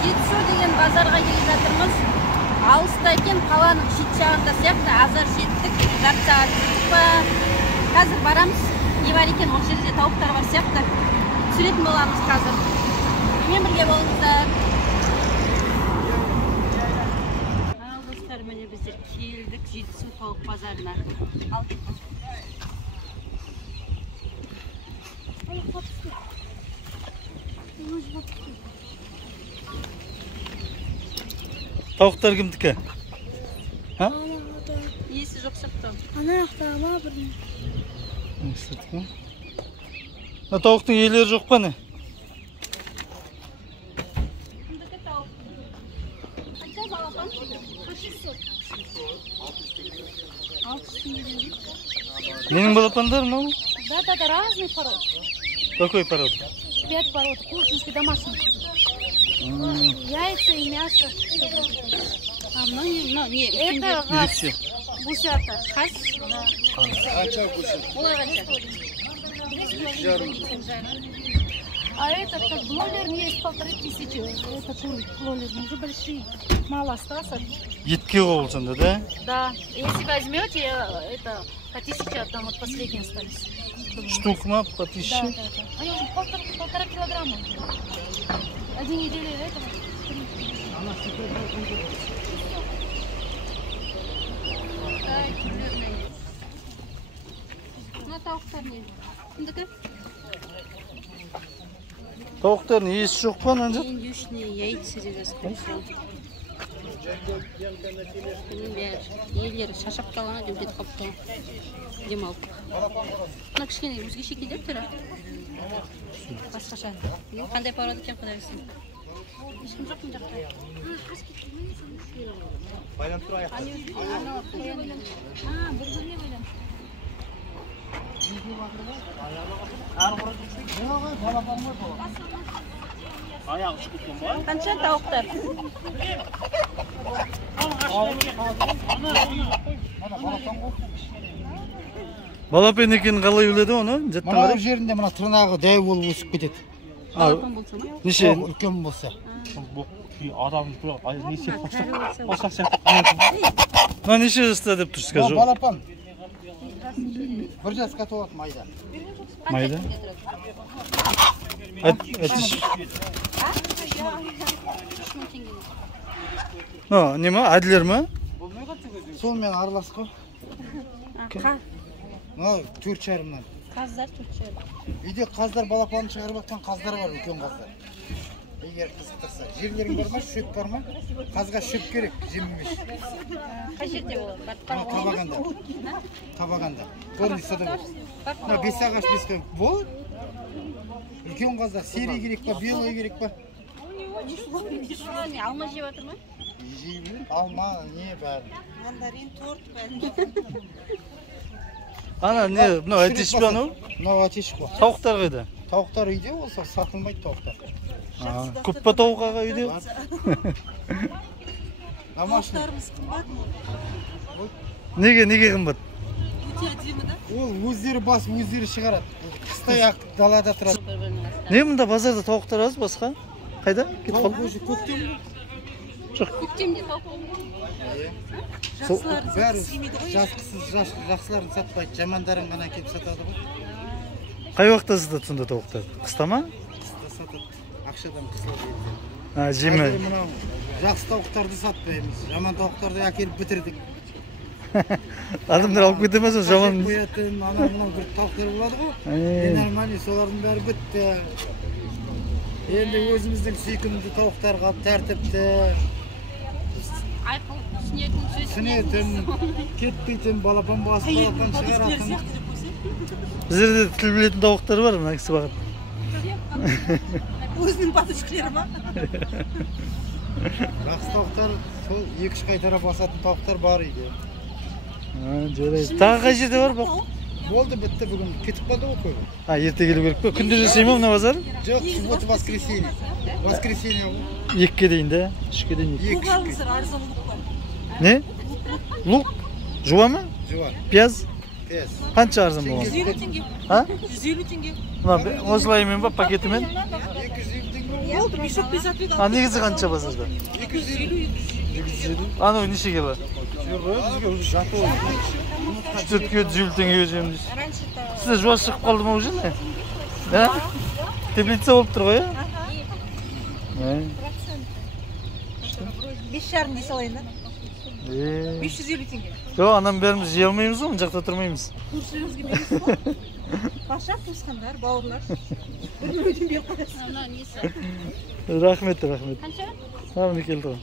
Жетісу деген базарға келіп жатырмыз. Алыста екен, қаланың шет жағында сияқты азар жеттік. Жарты сағат жүрдік па. Қазір барамыз. Не бар екен, ол жерде тауықтар бар сияқты. Түсіретін боламыз қазір. Мен бірге болыңыздар. Ал достар, міне біздер келдік Жетісу тауық базарына. Ал. Tavuklar kimdiki? Ha? İyisi жоқ сияқты. Ана жақтағы ма бір? Сыртқы. Тауықтың иелері жоқ па не? Кімдікі тауық? Қанша балапан? 600 теңгеден дейді. Менің балапандар мынау? Да, разный пород. Какой породы? 5 пород, курчинский, домашний. Яйца и мясо. А мынау не? Это газ. Гусята. Қас? Қанша гусят? Олар қанша? А этот как блойлер есть 1500. Это куры, блойлер, уже большие. Мало осталось. Етке қоғылсында, да? Да. Если возьмете, это по 1000 там вот последние остались. Штук ма по 1000? Да. Они уже полтора килограмма. 1 неделю этого. Мына тауықтар не? Кімдікі? Tavukların iyisi жоқ па мына Индюшные яйца деп жазып Бұның бәрі иелері шашап қалған деп кетіп қалыпты. Демалып. Мына кішкене өзгеше келдер түрі. Басқаша. Қандай порода екен құдай білсін. Ешкім жоқ мына жақта. Байланып тұрайық. Бір жеріне байланып. Қанша тауықтар? Балапан екенін қалай біледі оны? Мына жерінде мына тырнағы дәу болып өсіп кетеді. Балапан болса ма? Неше? Үлкен болса. Адам не істеп қосақ сияқты. Мына неше жаста деп тұрсыз қазір? Балапан. 1 жасқа толады майда. Майда? Не ма? Әділер ма? Сонымен араласқы. Мына 4,5-нан. Қаздар 4,5. Үйде қаздар балапанын шығарып жатқан қаздар бар, үлкен қаздар. Егер қызықтырса, жерлерің бар ма, шөп бар ма? Қазға шөп керек, жемемеш. Қай жерде болады? Табағанда. Табағанда. Көрінісі де бар. Мына 5 ағаш 5 қой. Болады. Үлкен қаздар, серий керек па, белый керек па? Алма жеп жатыр ма? Жей білем, алма, не бәрі. Мандарин, торт бәрі. Ана не, мынау әтеш пе анау? Мынау әтеш қой. Тауықтар қайда? Тауықтар үйде болса, сатылмайды тауықтар. Көп па тауық аға үйде? Тауықтарымыз қымбат ма? Неге қымбат? Өте әдемі да? Ол өздері бас, өздері шығарады. Қыстай ақ далада тұрады. Не мұнда базарда тауықтар аз басқа? Қайда? Кетіп қалды? Көктем Көктемде тауық болды. Жақсыларын бәрі сатқысы ғой. жақсыларын сатпайды, жамандарын ғана келіп сатады ғой. Қай уақытта сатады сонда тауықтар? Қыста ма? Қыста сатады, ақшадан қысылады. Жеме. Мынау жақсы тауықтарды сатпаймыз, жаман тауықтарды әкеліп бітірдік. Адамдар алып кете ма сол жаман? Қоятын, анау бір тауықтар болады ғой. Нормально, солардың бәрі бітті. Енді өзіміздің сүйкімді тауықтар қалып тәртіпті. Айқыл түсінетін Түсінетін, кетпейтін, балапан басып, балапан шығаратын. Біздерде тіл білетін тауықтар бар, мына кісі бағыт. Өзінің батышкілері ма? Жақсы тауықтар, сол 2-3 қайтара басатын тауықтар бар үйде. Жарайды. Тағы қай жерде бар бақ? Болды, бітті бүгін. Кетіп қалды ғой көбі. Ерте келу керек пе? Күнде жасай ма мына базар? Жоқ, суббота, воскресенье. Воскресенье ғой. 2-ке дейін де? 3-ке дейін. Лук алыңыздар, арзан лук бар. Не? Лук? Жуа ма? Жуа. Пияз? Пияз. Қанша арзан болған? 150 теңге. А? 150 теңге. Осылаймен ба, пакетімен? 250 теңге. Болды, мешок бес ответ А негізі қанша базарда? 250. 250. Анау неше келі? Бізге уже жату. 3-4-ге 100 теңгеге жеймін дейсіз. Сізде жуас шығып қалды ма уже не? Да? Теплица болып тұр ғой, иә? 5,5 дей салайын да. 550 теңге. Жоқ, анам бәріміз жей алмаймыз ғой, мына жақта тұрмаймыз. Көршілеріңізге бересіз ба? Баша, туысқандар, бауырлар. Бір беріп қоясыз. Мына несі Рахмет, рахмет. қанша? Міне келді ғой.